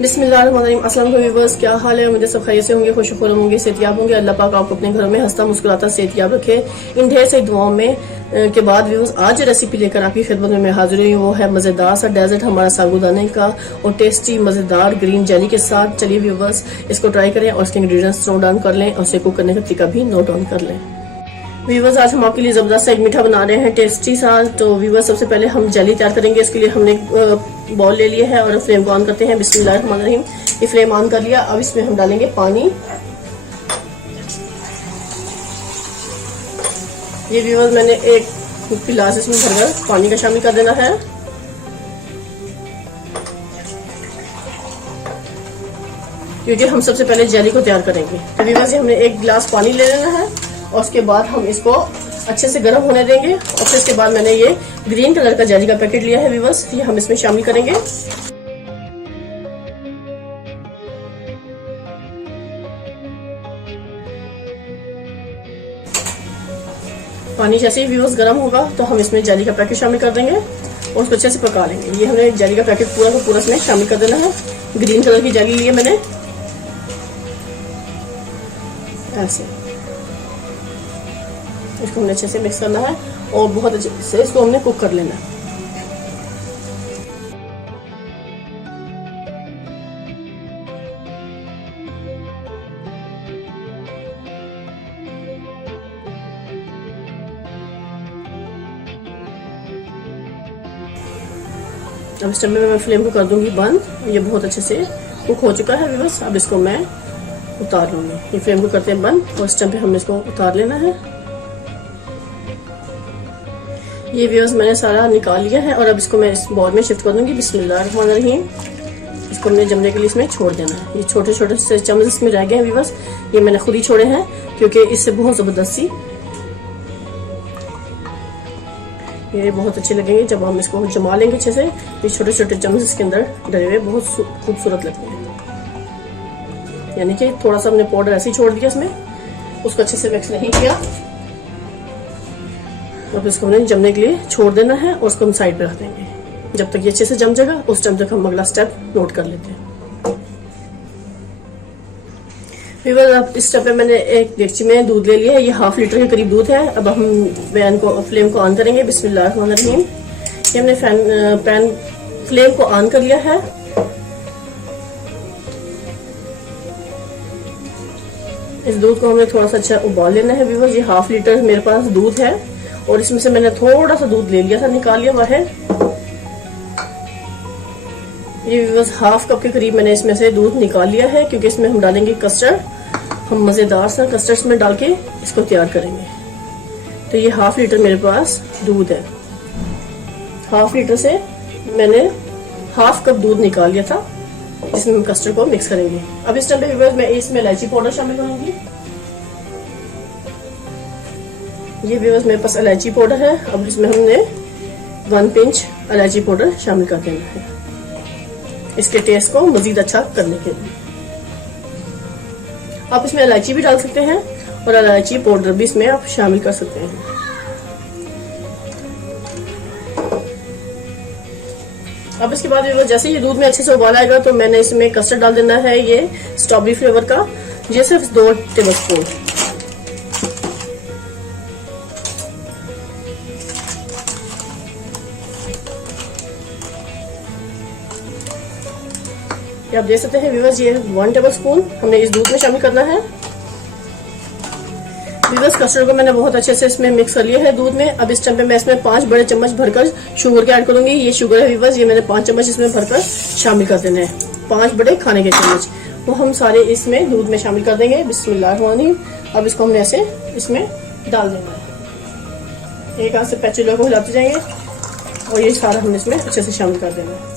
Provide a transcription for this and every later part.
बिस्मिल्लाहिर्रहमानिर्रहीम। अस्सलाम वालेकुम व्यूअर्स, क्या हाल है? मुझे सब खैरियत से होंगे, खुशखुर होंगे, सेहतियाब होंगे। अल्लाह पाक आपको अपने घरों में हंसता मुस्कुराता सेहतियाब रखे। इन ढेर सारी दुआओं में के बाद व्यूअर्स, आज जो रेसिपी लेकर आपकी खिदमत में मैं हाजिर हुई वो है मजेदार सा डेजर्ट हमारा साबूदाने का और टेस्टी मजेदार ग्रीन जेली के साथ। चलिए व्यूअर्स, इसको ट्राई करें और इसके इंग्रेडिएंट्स नोट डाउन कर लें और इसे कुक करने का तरीका भी नोट डाउन कर लें। व्यूवर्स, आज हम आपके लिए जबरदस्त एक मीठा बना रहे हैं, टेस्टी सा। तो व्यूवर्स, सबसे पहले हम जेली तैयार करेंगे। इसके लिए हमने एक बॉल ले लिया है और फ्लेम को ऑन करते हैं। बिस्मिल्लाहिर्रहमानिर्रहीम। ये फ्लेम ऑन कर लिया। अब इसमें हम डालेंगे पानी। ये व्यूवर्स, मैंने एक गिलास इसमें भरकर पानी का शामिल कर देना है। क्योंकि हम सबसे पहले जेली को तैयार करेंगे। तो व्यूवर्स, हमने एक गिलास पानी ले लेना है और उसके बाद हम इसको अच्छे से गर्म होने देंगे। और फिर इसके बाद मैंने ये ग्रीन कलर का जेली का पैकेट लिया है व्यूवर्स, ये हम इसमें शामिल करेंगे। पानी जैसे ही व्यूवर्स गर्म होगा तो हम इसमें जेली का पैकेट शामिल कर देंगे और उसको अच्छे से पका लेंगे। ये हमने जेली का पैकेट पूरा का पूरा इसमें शामिल कर देना है। ग्रीन कलर की जेली ली है मैंने, ऐसे इसको हमने अच्छे से मिक्स करना है और बहुत अच्छे से इसको हमने कुक कर लेना है। अब इस टाइम में मैं फ्लेम को कर दूंगी बंद। ये बहुत अच्छे से कुक हो चुका है व्यूअर्स। अब इसको मैं उतार लूंगी। ये फ्लेम को करते हैं बंद और इस टाइम पे हमने इसको उतार लेना है। ये व्यूअर्स, मैंने सारा निकाल लिया है और अब इसको मैं इस बाउल में शिफ्ट कर दूंगी। बिस्मिल्लाहिर्रहमानिर्रहीम। इसको हमने जमने के लिए इसमें छोड़ देना है। ये छोटे छोटे से चम्मच इसमें रह गए हैं व्यूअर्स, ये मैंने खुद ही छोड़े हैं क्योंकि इससे बहुत जबरदस्ती ये बहुत अच्छे लगेंगे जब हम इसको जमा लेंगे अच्छे से। ये छोटे छोटे चम्मच इसके अंदर डले हुए बहुत खूबसूरत लगते हैं। यानी कि थोड़ा सा हमने पाउडर ऐसे ही छोड़ दिया इसमें, उसको अच्छे से मिक्स नहीं किया। अब इसको हमने जमने के लिए छोड़ देना है और उसको हम साइड पे रख देंगे। जब तक ये अच्छे से जम जाएगा उस टाइम तक हम अगला स्टेप नोट कर लेते हैं। अब इस स्टेप पे मैंने एक डेगची में दूध ले लिया है। ये ½ लीटर के करीब दूध है। अब हम फ्लेम को ऑन करेंगे। बिस्मिल्लाहिर्रहमानिर्रहीम। ये हमने फ्लेम को ऑन कर लिया है। इस दूध को हमने थोड़ा सा अच्छा उबाल लेना है व्यूअर्स। ये ½ लीटर मेरे पास दूध है और इसमें से मैंने थोड़ा सा दूध ले लिया था, निकाल लिया हुआ है। ये व्यूअर्स, ½ कप के करीब मैंने इसमें से दूध निकाल लिया है क्योंकि इसमें हम डालेंगे कस्टर्ड। हम मजेदार सा कस्टर्ड में डाल के इसको तैयार करेंगे। तो ये ½ लीटर मेरे पास दूध है। ½ लीटर से मैंने ½ कप दूध निकाल लिया था जिसमें हम कस्टर्ड को मिक्स करेंगे। अब इस टाइम पे व्यूअर्स, मैं इसमें इलायची पाउडर शामिल करूंगी। ये व्यूअर्स, मेरे पास इलायची पाउडर है। अब इसमें हमने 1 पिंच इलायची पाउडर शामिल कर देना है इसके टेस्ट को मजीद अच्छा करने के लिए। आप इसमें इलायची भी डाल सकते हैं और इलायची पाउडर भी इसमें आप शामिल कर सकते हैं। अब इसके बाद जैसे ये दूध में अच्छे से उबाल आएगा तो मैंने इसमें कस्टर्ड डाल देना है, ये स्ट्रॉबेरी फ्लेवर का। ये सिर्फ 2 टेबलस्पून। आप देख सकते हैं व्यूअर्स, ये 1 टेबलस्पून हमने इस दूध में शामिल करना है। व्यूअर्स, कस्टर्ड को मैंने बहुत अच्छे से इसमें मिक्स कर लिया है दूध में। अब इस टाइम पे मैं इसमें 5 बड़े चम्मच भरकर शुगर के ऐड करूंगी। ये शुगर है व्यूअर्स, ये मैंने 5 चम्मच इसमें भरकर शामिल कर देने हैं। 5 बड़े खाने के चम्मच वो हम सारे इसमें दूध में शामिल कर देंगे। बिस्मिल्लाहिर्रहमानिर्रहीम। अब इसको हमने ऐसे इसमें डाल देना है। एक हाथ से पैचुला को हिलाते जाएंगे और ये सारा हमने इसमें अच्छे से शामिल कर देना है।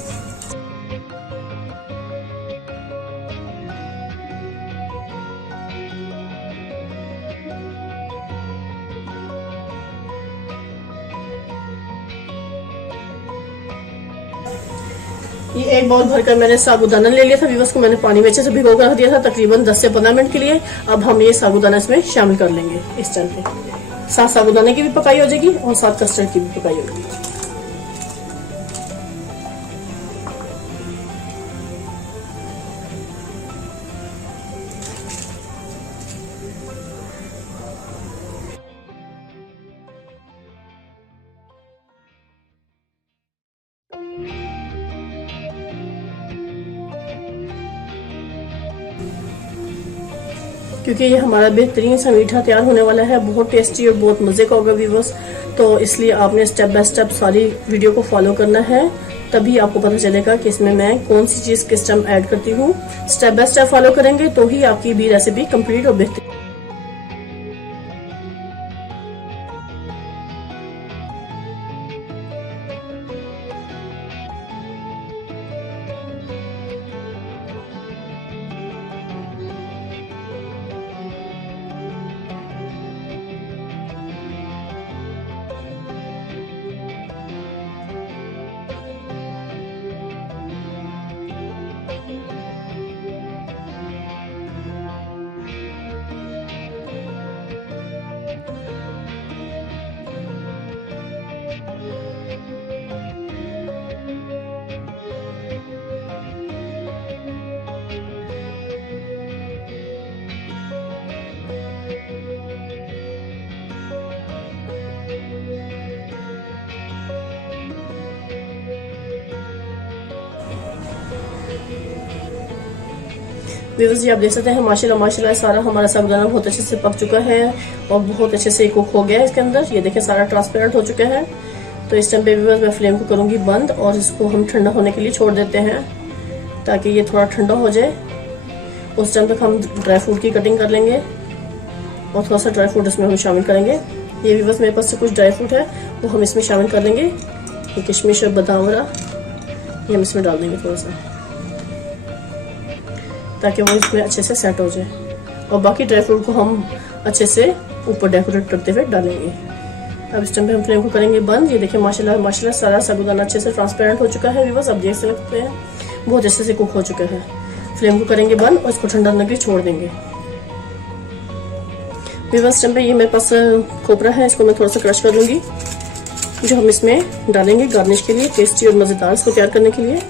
ये एक बाउल भरकर मैंने साबूदाना ले लिया था व्यूअर्स को मैंने पानी में अच्छे से भिगो कर रख दिया था तकरीबन 10 से 15 मिनट के लिए। अब हम ये साबूदाना इसमें शामिल कर लेंगे। इस टाइम पे साथ साबूदाने की भी पकाई हो जाएगी और साथ कस्टर्ड की भी पकाई होगी। क्योंकि ये हमारा बेहतरीन सा मीठा तैयार होने वाला है, बहुत टेस्टी और बहुत मज़े का होगा व्यूअर्स। तो इसलिए आपने स्टेप बाय स्टेप सारी वीडियो को फॉलो करना है, तभी आपको पता चलेगा कि इसमें मैं कौन सी चीज़ किस टाइम ऐड करती हूँ। स्टेप बाय स्टेप फॉलो करेंगे तो ही आपकी भी रेसिपी कंप्लीट और बेहतरीन। व्यूअर्स जी आप देख सकते हैं माशाल्लाह माशाल्लाह सारा हमारा साबुदाना बहुत अच्छे से पक चुका है और बहुत अच्छे से कुक हो गया है इसके अंदर। ये देखें सारा ट्रांसपेरेंट हो चुका है। तो इस टाइम पे व्यूअर्स मैं फ्लेम को करूंगी बंद और इसको हम ठंडा होने के लिए छोड़ देते हैं ताकि ये थोड़ा ठंडा हो जाए। उस टाइम तक हम ड्राई फ्रूट की कटिंग कर लेंगे और थोड़ा सा ड्राई फ्रूट इसमें हम शामिल करेंगे। ये व्यूअर्स मेरे पास से कुछ ड्राई फ्रूट है वो हम इसमें शामिल कर लेंगे। ये किशमिश और बादाम वगैरह ये हम इसमें डाल देंगे थोड़ा सा, ताकि वो इसमें अच्छे से सेट हो जाए। और बाकी ड्राई फ्रूट को हम अच्छे से ऊपर डेकोरेट करते हुए डालेंगे। अब इस टाइम पे हम फ्लेम को करेंगे बंद। ये देखिए माशाल्लाह माशाल्लाह सारा साबुदाना अच्छे से ट्रांसपेरेंट हो चुका है व्यूअर्स, आप देख सकते हैं बहुत अच्छे से कुक हो चुका है। फ्लेम को करेंगे बंद और इसको ठंडा होने के लिए छोड़ देंगे। व्यूअर्स टाइम पे ये मेरे पास खोपरा है, इसको मैं थोड़ा सा क्रश कर लूंगी, जो हम इसमें डालेंगे गार्निश के लिए, टेस्टी और मजेदार इसको तैयार करने के लिए।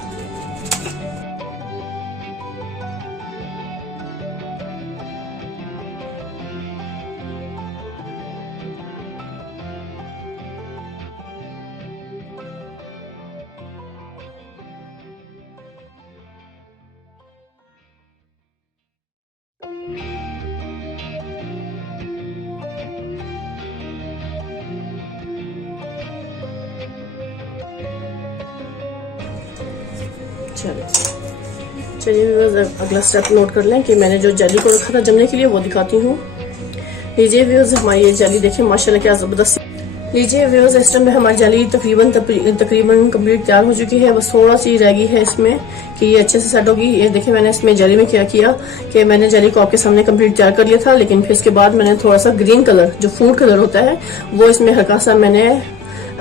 चलिए अगला स्टेप नोट कर लें कि मैंने जो जेली को रखा था जमने के लिए वो दिखाती हूँ। लीजिए व्यूअर्स हमारी ये जेली देखिए माशाल्लाह क्या जबरदस्त। लीजिए व्यूअर्स इस टाइम में हमारी जेली तकरीबन कंप्लीट तैयार हो चुकी है। बस थोड़ा सी रह गई है इसमें कि ये अच्छे से सेट होगी। ये देखिए मैंने इसमें जेली में क्या किया कि मैंने जेली को आपके सामने कंप्लीट तैयार कर लिया था, लेकिन फिर इसके बाद मैंने थोड़ा सा ग्रीन कलर जो फूड कलर होता है वो इसमें हल्का सा मैंने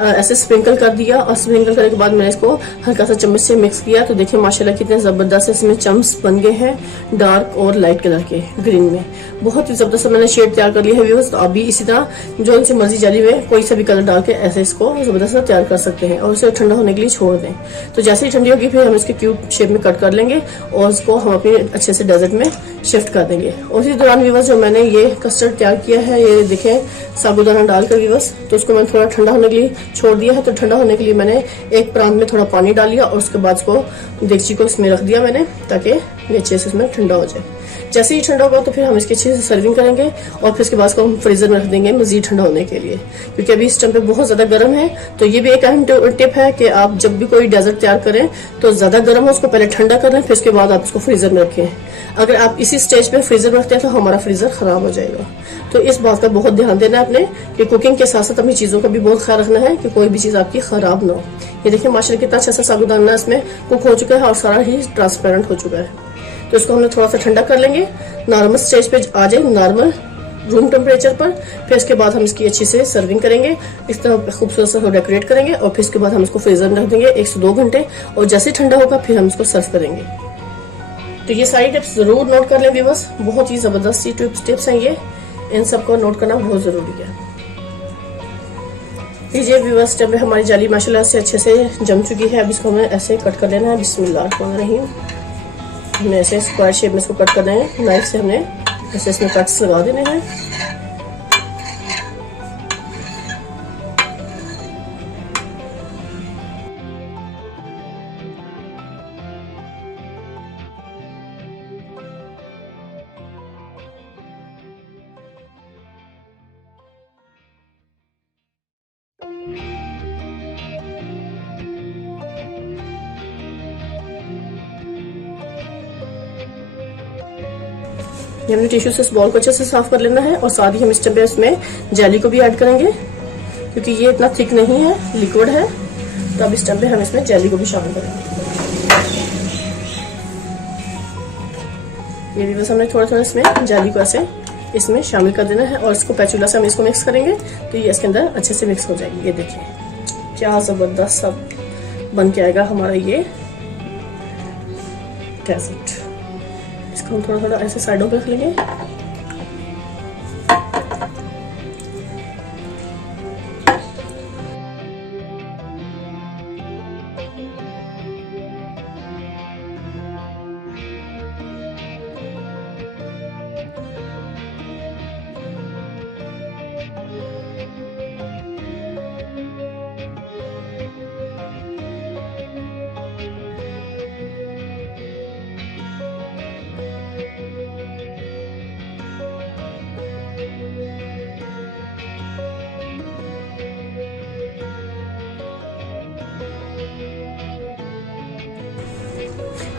ऐसे स्प्रिंकल कर दिया और स्प्रिंकल करने के बाद मैंने इसको हल्का सा चम्मच से मिक्स किया। तो देखिए माशाल्लाह कितने जबरदस्त इसमें चम्स बन गए हैं डार्क और लाइट कलर के ग्रीन में। बहुत ही जबरदस्त मैंने शेड तैयार कर लिया है व्यूअर्स। तो आप भी इसी तरह जो इनसे मर्जी जेली में कोई सा भी कलर डाल के ऐसे इसको जबरदस्त तैयार कर सकते हैं और उसे ठंडा होने के लिए छोड़ दें। तो जैसे ही ठंडी होगी फिर हम इसके क्यूब शेप में कट कर लेंगे और उसको हम अपने अच्छे से डेजर्ट में शिफ्ट कर देंगे। और इसी दौरान व्यूअर्स जो मैंने ये कस्टर्ड तैयार किया है, ये देखें साबुदाना डालकर व्यूअर्स, तो उसको मैंने थोड़ा ठंडा होने के लिए छोड़ दिया है। तो ठंडा होने के लिए मैंने एक प्रांत में थोड़ा पानी डाल लिया और उसके बाद इसको देगची को इसमें रख दिया मैंने, ताकि ये अच्छे से इसमें ठंडा हो जाए। जैसे ही ठंडा होगा तो फिर हम इसकी अच्छे से सर्विंग करेंगे और फिर इसके बाद इसको हम फ्रीजर में रख देंगे मजीद ठंडा होने के लिए, क्योंकि अभी इस टाइम पे बहुत ज्यादा गर्म है। तो ये भी एक अहम टिप है कि आप जब भी कोई डेजर्ट तैयार करें तो ज्यादा गर्म हो उसको पहले ठंडा कर लें, फिर उसके बाद आप इसको फ्रीजर में रखें। अगर आप इसी स्टेज पे फ्रीजर में रखते हैं तो हमारा फ्रीजर खराब हो जाएगा। तो इस बात का बहुत ध्यान देना है अपने कि कुकिंग के साथ साथ अपनी चीजों का भी बहुत ख्याल रखना है कि कोई भी चीज आपकी खराब ना हो। ये देखिए माशाल्लाह कितना अच्छा सा साबुदाना इसमें कुक हो चुका है और सारा ही ट्रांसपेरेंट हो चुका है। तो इसको हमने थोड़ा सा ठंडा कर लेंगे, नॉर्मल स्टेज पे आ जाए, नॉर्मल रूम टेम्परेचर पर। फिर इसके बाद हम इसकी अच्छी से सर्विंग करेंगे, इस तरह खूबसूरत सा डेकोरेट करेंगे और फिर इसके बाद हम इसको फ्रीजर में रख देंगे 1 से 2 घंटे। और जैसे ठंडा होगा फिर हम इसको सर्व करेंगे। तो ये सारी टिप्स जरूर नोट कर लें व्यूअर्स, बहुत ही जबरदस्त सी टिप्स हैं ये, इन सबको नोट करना बहुत जरूरी है। लीजिए व्यूअर्स जब हमारी जाली माशाल्लाह से अच्छे से जम चुकी है, अब इसको हमें ऐसे कट कर लेना है। बिस्मिल्लाहिर्रहमानिर्रहीम। हमने ऐसे स्क्वायर शेप में इसको कट कर देना है, नाइफ से हमने ऐसे इसमें कट्स लगा देने हैं। ये हमने टिश्यू से इस बॉल को अच्छे से साफ कर लेना है और साथ ही हम इस टाइम पे इसमें जेली को भी ऐड करेंगे क्योंकि ये इतना थिक नहीं है, लिक्विड है। तो अब इस टाइम पे हम इसमें जेली को भी शामिल करेंगे। ये भी बस हमने थोड़ा थोड़ा इसमें जेली को ऐसे इसमें शामिल कर देना है और इसको पैचुला से हम इसको मिक्स करेंगे तो ये इसके अंदर अच्छे से मिक्स हो जाएगी। ये देखिए क्या जबरदस्त सब बन के आएगा हमारा ये डेजर्ट। इसको हम थोड़ा थोड़ा ऐसे साइडों पे रख लेंगे।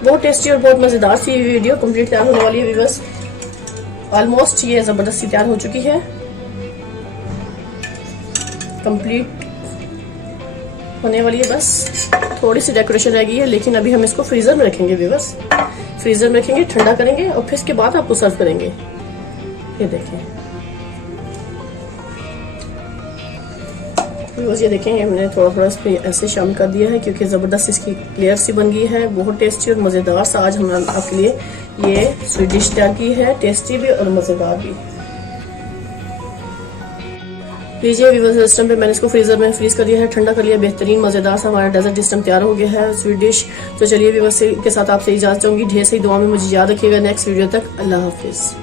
बहुत टेस्टी और बहुत मजेदार सी वीडियो कंप्लीट तैयार होने वाली है व्यूअर्स। ऑलमोस्ट ये जबरदस्ती तैयार हो चुकी है, कंप्लीट होने वाली है। बस थोड़ी सी डेकोरेशन रह गई है, लेकिन अभी हम इसको फ्रीजर में रखेंगे व्यूअर्स। फ्रीजर में रखेंगे, ठंडा करेंगे और फिर इसके बाद आपको सर्व करेंगे। ये देखें ये देखें हमने थोड़ा थोड़ा इस पे ऐसे शामिल कर दिया है क्योंकि ज़बरदस्त इसकी लेयर सी बन गई है। बहुत टेस्टी और मज़ेदार सा आज हमने आपके लिए ये स्वीट डिश तैयार की है, टेस्टी भी और मज़ेदार भी। लीजिए व्यूअर्स, इस टाइम पे मैंने इसको फ्रीजर में फ्रीज कर दिया है, ठंडा कर लिया। बेहतरीन मज़ेदार सा हमारा डेजर्ट इस टाइम तैयार हो गया है, स्वीट डिश। तो चलिए व्यूअर्स के साथ आपसे इजाज़त चाहूंगी। ढेर सारी दुआ में मुझे याद रखिएगा। नेक्स्ट वीडियो तक अल्लाह हाफिज़।